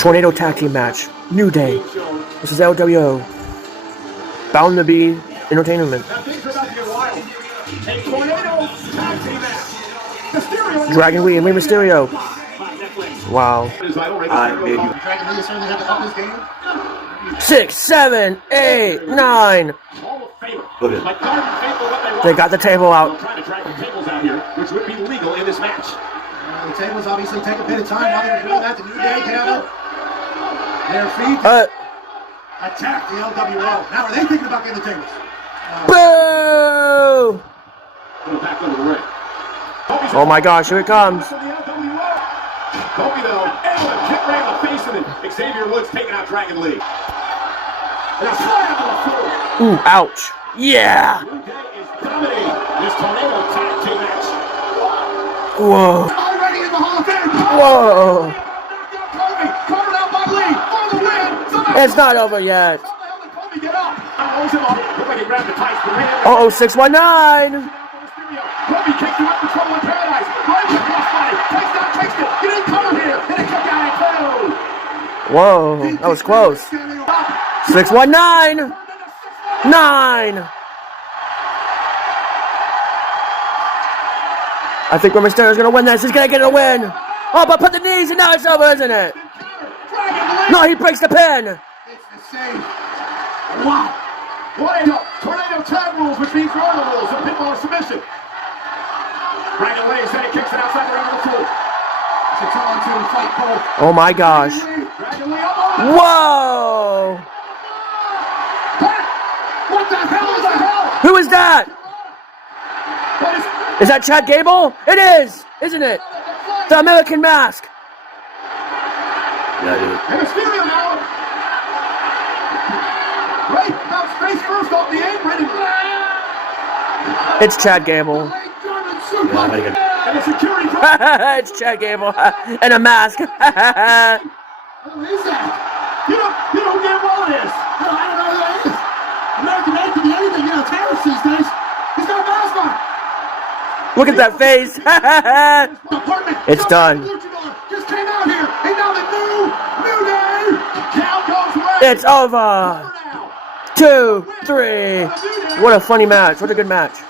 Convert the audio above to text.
Tornado tag team match. New Day versus LWO. Bound to be entertainment. Dragon Lee and Rey Mysterio. Wow. 6, 7, 8, 9. They got the table out. Which would be legal in this match. The tables obviously take a bit of time. While they're doing that, the New Day can have their feet attack the LWO. Now, are they thinking about getting the tables? Boo! Oh my gosh, here it comes. Kobe, though, able to kick right in the face of it. Xavier Woods taking out Dragon Lee. And a slide on the floor. Ooh, ouch. Yeah! New Day is dominating this tornado tag team match. Whoa. Already in the Hall of Fame. Whoa. Kobe, covered out by Lee for the win. It's not over yet. How the hell did Kobe get up? Look like he grabbed the ties for him. Uh-oh, 619. Kobe kicks him up to trouble in paradise. Drives across body. Takes down Kingston. He didn't cover here. And a kick out at two. Whoa, that was close. 619. 9. I think Rey Mysterio's gonna win this. He's gonna get a win. Oh, but put the knees and now it's over, isn't it? No, he breaks the pin. It's the same. Wow. Tornado tag rules, which means there are the rules of pinball or submission. Dragon Lee said he kicks it outside the ring of the floor. It's a 2-on-2 fight, Cole. Oh my gosh. Dragon Lee up. Whoa. What the hell is the hell? Who is that? Is that Chad Gable? It is, isn't it? The American Mask. Yeah, dude. And Mysterio now. Right, bounced face first off the apron. It's Chad Gable. And the security. It's Chad Gable and a mask. Who is that? You know who damn well it is. No, I don't know who that is. American Made can be anything, terrorists these days. He's got a mask on. Look at that face. It's done. Just came out here, and now the New Day. Down goes Ray. It's over. 2, 3. What a funny match. What a good match.